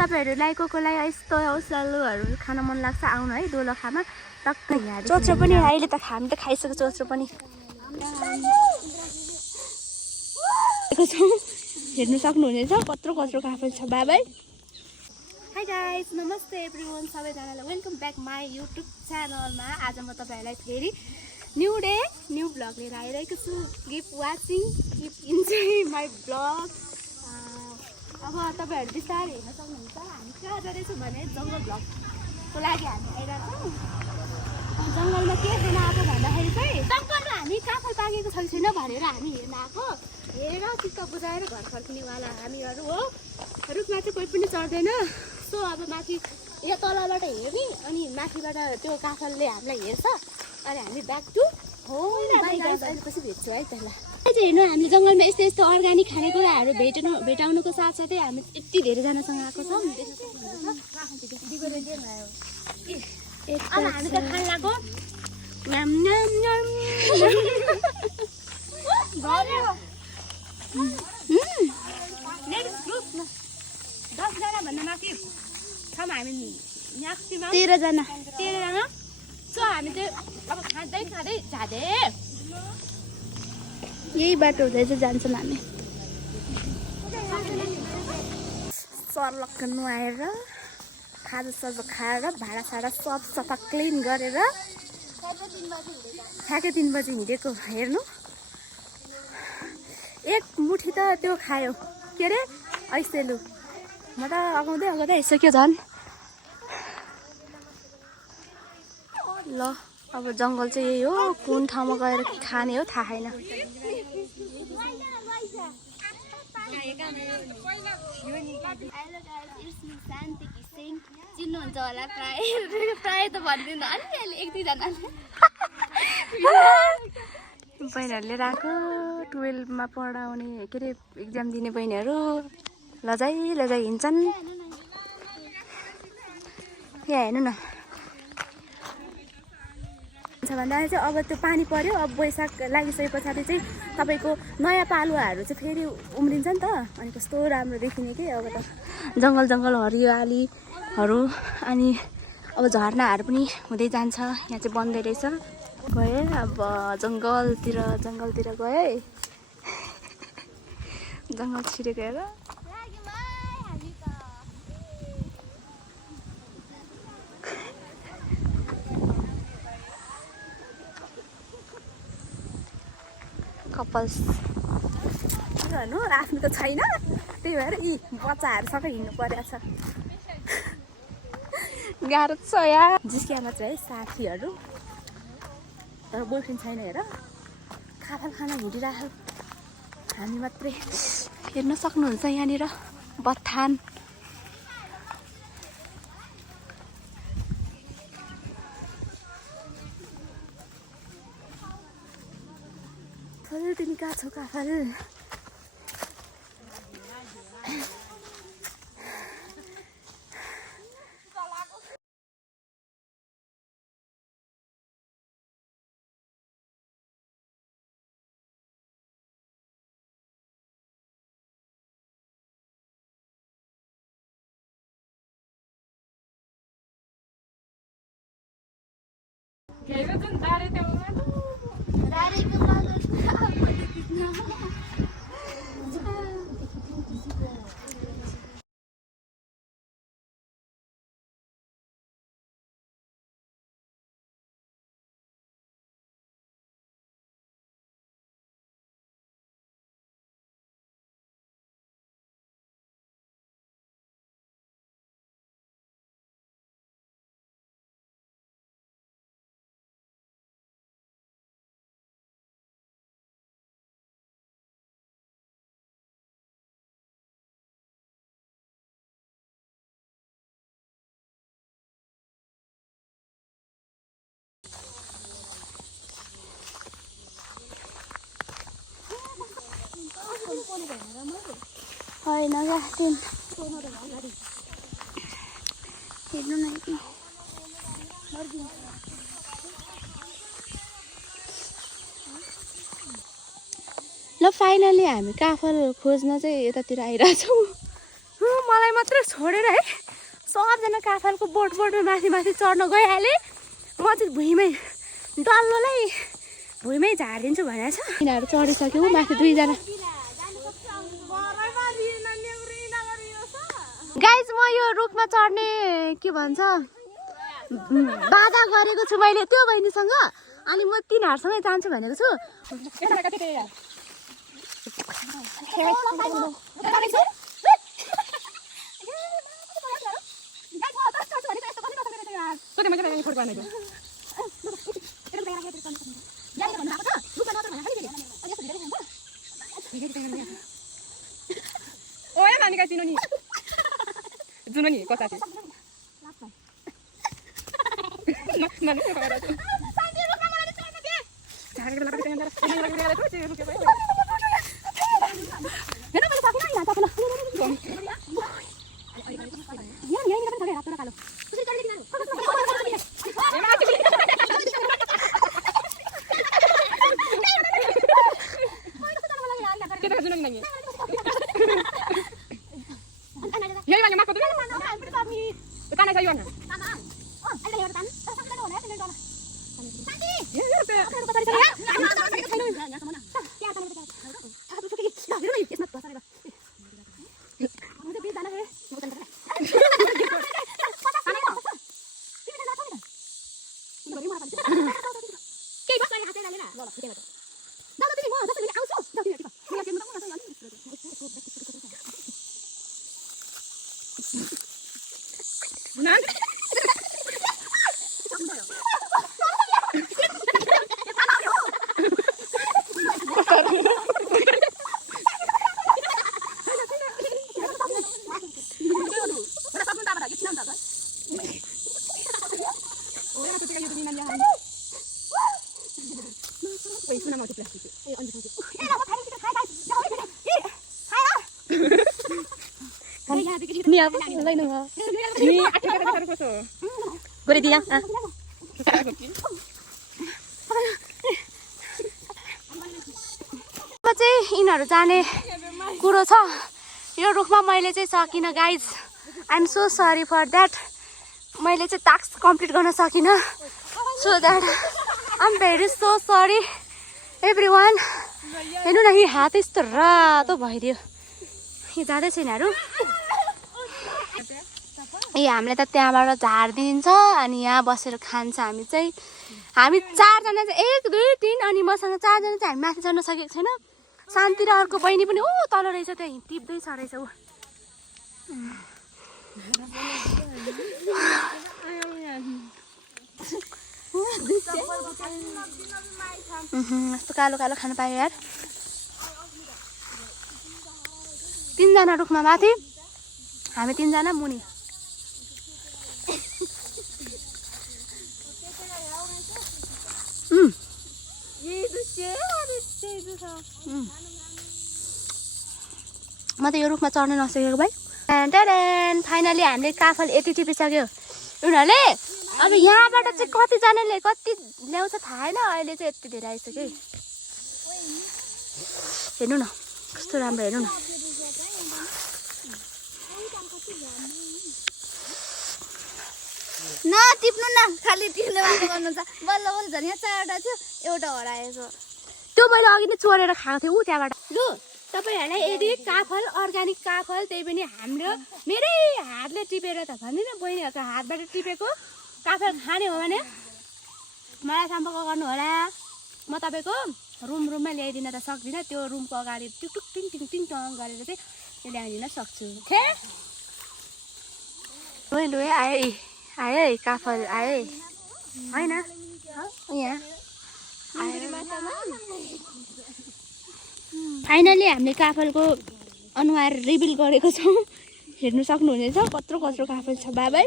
तपाईहरुलाई कोकोलाई यस्तो औसलुहरु खान मन लाग्छ आउनु है दोलखामा टक्कै यहाँ चोच्रो पनि अहिले त हामी त खाइसक्यो चोच्रो पनि हेर्नु सक्नुहुनेछ कत्रो कत्रो काफल छ बाबाई हाई गाइस नमस्ते एभ्रीवन सबैजनालाई वेलकम ब्याक माई युट्युब च्यानलमा आज म तपाईहरुलाई फेरि न्यू डे न्यू ब्लग लिएर आइरहेको छु keep watching keep enjoy my blog अब तपाईहरु बिस्तारै हेर्न सक्नुहुन्छ हामी कहाँ जाँदैछौँ भने जंगल ब्लगको लागि हामी आइरहेको छौँ जंगलमा के दिन आएको भन्दाखेरि चाहिँ जंगलमा हामी काफल पाकेको छैन भनेर हामी हेर्न आएको हेरेर चित्त बुझाएर घर फर्किनेवाला हामीहरू हो रुखमा चाहिँ कोही पनि चढ्दैन सो अब माथि यहाँ तलबाट हेर्ने अनि माथिबाट त्यो काफलले हामीलाई हेर्छ अनि हामी ब्याक टु होम पछि भेट्छौँ है त्यसलाई चाहिँ हेर्नु हामीले जङ्गलमा यस्तो यस्तो अर्ग्यानिक खानेकुराहरू भेटाउनुको साथसाथै हामी यति धेरैजनासँग आएको छौँ हामी त खान लाग्यो नेक्स्ट ग्रुप 10 जना भन्दा माथि छौँ हामी म्याक्सिमम 13 जना सो हामी चाहिँ अब खाँदै खाँदै जाँदै यही बाटो हुँदै चाहिँ जान्छौँ हामी सर्लक्क नुहाएर खाजासाजा खाएर भाँडासाँडा सब सफा क्लिन गरेर ठ्याक्कै 3 बजी हिँडेको हेर्नु एक मुठी त त्यो खायो के अरे ऐसेलु म त अगाउँदै आइसक्यो झन् ल अब जङ्गल चाहिँ यही हो कुन ठाउँमा गएर खाने हो थाहा छैन चिन्नुहुन्छ होला प्राय त भन्दिनँ अलिअलि 1-2 बहिनीहरूले राखेको 12 मा पढाउने के अरे एक्जाम दिने बहिनीहरू लजाइ हिँड्छन् यहाँ हेर्नु न भन्दाखेरि चाहिँ अब त्यो पानी पर्यो अब वैशाख लागिसके पछाडि चाहिँ तपाईँको नयाँ पालुवाहरू चाहिँ फेरि उम्रिन्छ नि त अनि कस्तो राम्रो देखिने कि अब त जङ्गल हरियालीहरू अनि अब झरनाहरू पनि हुँदै जान्छ यहाँ चाहिँ बन्दै रहेछ गएँ अब जङ्गलतिर गएँ जङ्गल छिरेको हेर कपल्स हेर्नु आफ्नो त छैन त्यही भएर यी बच्चाहरू सबै हिँड्नु परेको छ गाह्रो छ यहाँ जिस्किया मात्र है साथीहरू तर बोयफ्रेन्ड छैन हेर काफल खाना हिँडिरहेको हामी मात्रै हेर्न सक्नुहुन्छ यहाँनिर बथान तिमी कहाँ छौ काफल होइन गाँसिन हेर्नु न ल फाइनली हामी काफल खोज्न चाहिँ यतातिर आइरहेछौँ। मलाई मात्र छोडेर है सबजना काफलको बोटमा माथि माथि चढ्न गइहाले। म चाहिँ भुइँमै डल्लोलाई भुइँमै झारिदिन्छु भनेको छ। यिनीहरू चढिसक्यो माथि दुईजना। गाइज म यो रुखमा चढ्ने के भन्छ बाधा गरेको छु मैले त्यो बहिनीसँग। अनि म तिनीहरूसँगै जान्छु भनेको छु। यिनीहरू जाने कुरो छ। यो रुखमा मैले चाहिँ सकिनँ guys. I am so sorry for that. मैले चाहिँ टास्क कम्प्लिट गर्न सकिनँ। So that I am very so sorry everyone. हेर्नु न यी हात यस्तो रातो भइदियो। यो जाँदैछ यिनीहरू। ए हामीले त त्यहाँबाट झारिदिन्छ अनि यहाँ बसेर खान्छ। हामी चारजना चाहिँ 1 2 3 अनि मसँग 4 जना चाहिँ हामी माथि चढ्न सकेको छैन। शान्ति र अर्को बहिनी पनि तल रहेछ त्यहाँ टिप्दैछ रहेछ ऊ। यस्तो कालो कालो खानु पायो यार। 3 जना रुखमा माथि हामी 3 जना मुनि। म त यो रुखमा चढ्न नसकेको भाइ। एन्ड फाइनली हामीले काफल यति टिपिसक्यो। उनीहरूले अब यहाँबाट चाहिँ कतिजनाले कति ल्याउँछ थाहा छैन। अहिले चाहिँ यति धेरै आइसक्यो। हेर्नु न कस्तो राम्रो। हेर्नु न नटिप्नु न खालि टिप्ने मात्र गर्नु छ। बल्ल बल्ल झन् यहाँ 4वटा थियो एउटा हराएको। त्यो मैले अघि नै चोरेर खाएको थिएँ त्यहाँबाट। लु तपाईँहरूलाई यदि काफल अर्ग्यानिक काफल त्यही पनि हाम्रो मेरै हातले टिपेर त भन्दिनँ बहिनीहरूको हातबाट टिपेको काफल खाने हो भने मलाई सम्पर्क गर्नु होला। म तपाईँको रुममा ल्याइदिन त सक्दिनँ। त्यो रुमको अगाडि टुक टिङ टिङ टिङ टङ गरेर चाहिँ त्यो ल्याइदिन सक्छु। लु आयो आयो काफल आयो होइन यहाँ फाइनली हामीले काफलको अनुहार रिभिल गरेको छौँ। हेर्नु सक्नुहुनेछ कत्रो कत्रो काफल छ बाबै।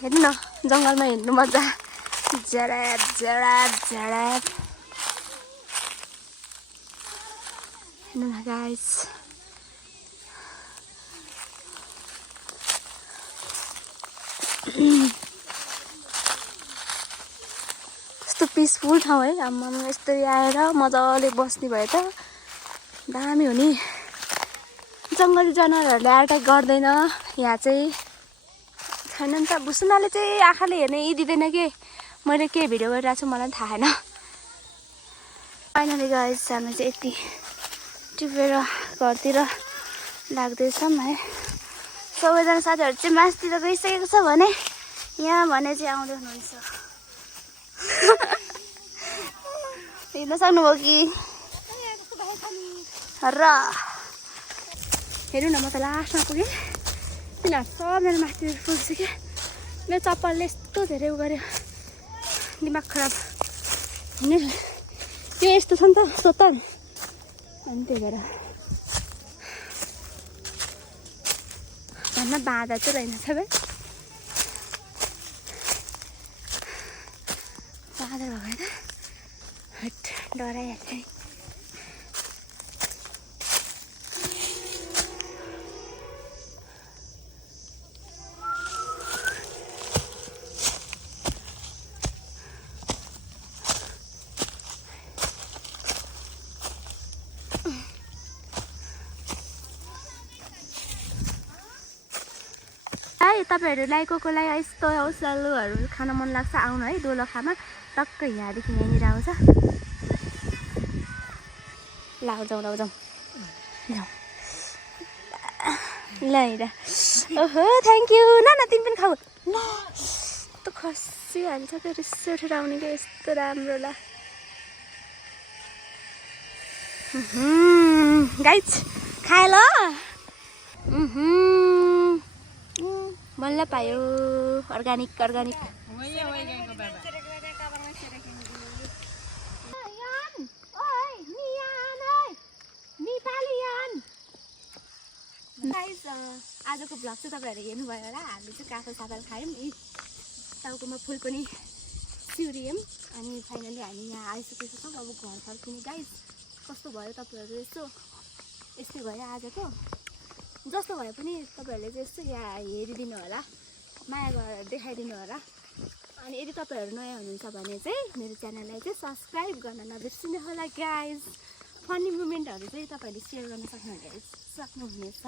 हेर्नु न जङ्गलमा हिँड्नु मजा। झराप झराप झराप। हेर्नु न गाइस कस्तो पिस पिसफुल ठाउँ है। आम्मामा यस्तरी आएर मजाले बस्ने भए त दामी हो नि। जङ्गली जनावरहरूले अट्याक गर्दैन यहाँ चाहिँ। छैन नि त भुसुनाले चाहिँ आँखाले हेर्ने दिँदैन के मैले के भिडियो गरिरहेको छु मलाई पनि थाहा छैन। फाइनली गाइस हामी चाहिँ यति टिपेर घरतिर लाग्दैछौँ है। सबैजना साथीहरू चाहिँ मासतिर गइसकेको छ भने यहाँ भने चाहिँ आउँदै हुनुहुन्छ। हिँड्न सक्नुभयो कि र हेर्नु न म त लास्टमा पुगेँ। तिनीहरू सब मेरो माथि पुगिसक्यो। मेरो चप्पलले यस्तो धेरै उ गर्यो दिमाग खराब नि। यो यस्तो छ नि त सोत्तर अनि त्यही भएर भन्न बाँधा चाहिँ रहेन सबै बाँधा भयो त हट डराइहाल्छ नि। तपाईँहरूलाई कोलाई यस्तो औसलुहरू खान मन लाग्छ आउनु है दोलखामा। टक्कै यहाँदेखि यहाँनिर आउँछ। जाउँ ल हिँड। ओहो थ्याङ्क यू न तिमी पनि खाऊ ल। यस्तो खसिहाल्छ क्या रिस उठेर आउने क्या यस्तो राम्रो ल। गाइज खाए ल। बल्ल पायो अर्ग्यानिक अर्ग्यानिक। आजको भ्लग चाहिँ तपाईँहरू हेर्नुभयो होला। हामी चाहिँ काँक्रा सादा खायौँ नि टाउकोमा फुल पनि सिउरियौँ अनि फाइनली हामी यहाँ आइसकेको छौँ। अब घर फर्किने गाइज कस्तो भयो तपाईँहरू यस्तै भयो आजको। जस्तो भए पनि तपाईँहरूले चाहिँ यस्तो यहाँ हेरिदिनु होला माया गरेर देखाइदिनु होला। अनि यदि तपाईँहरू नयाँ हुनुहुन्छ भने चाहिँ मेरो च्यानललाई चाहिँ सब्सक्राइब गर्न नबिर्सिनु होला गाइज। फनी मुमेन्टहरू चाहिँ तपाईँहरूले सेयर गर्न सक्नुहुनेछ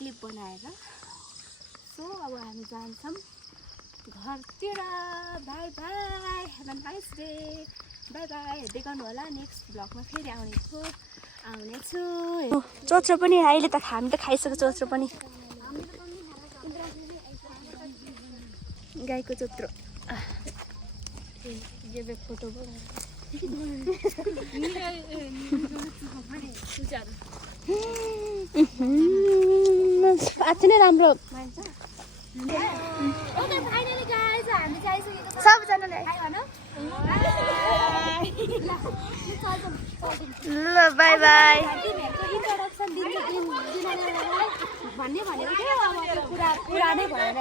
क्लिप बनाएर। सो अब हामी जान्छौँ घरतिर। By by have a nice day. By by हेर्दै गर्नु होला। नेक्स्ट भ्लगमा फेरि आउनेछु। चोच्रो पनि अहिले त हामी त खाइसक्यो चोच्रो पनि गाईको चोत्रो। फोटो अति नै राम्रो सबजनाले ल बाई बाई भन्ने भनेको थियो। अब कुरा नै भएन।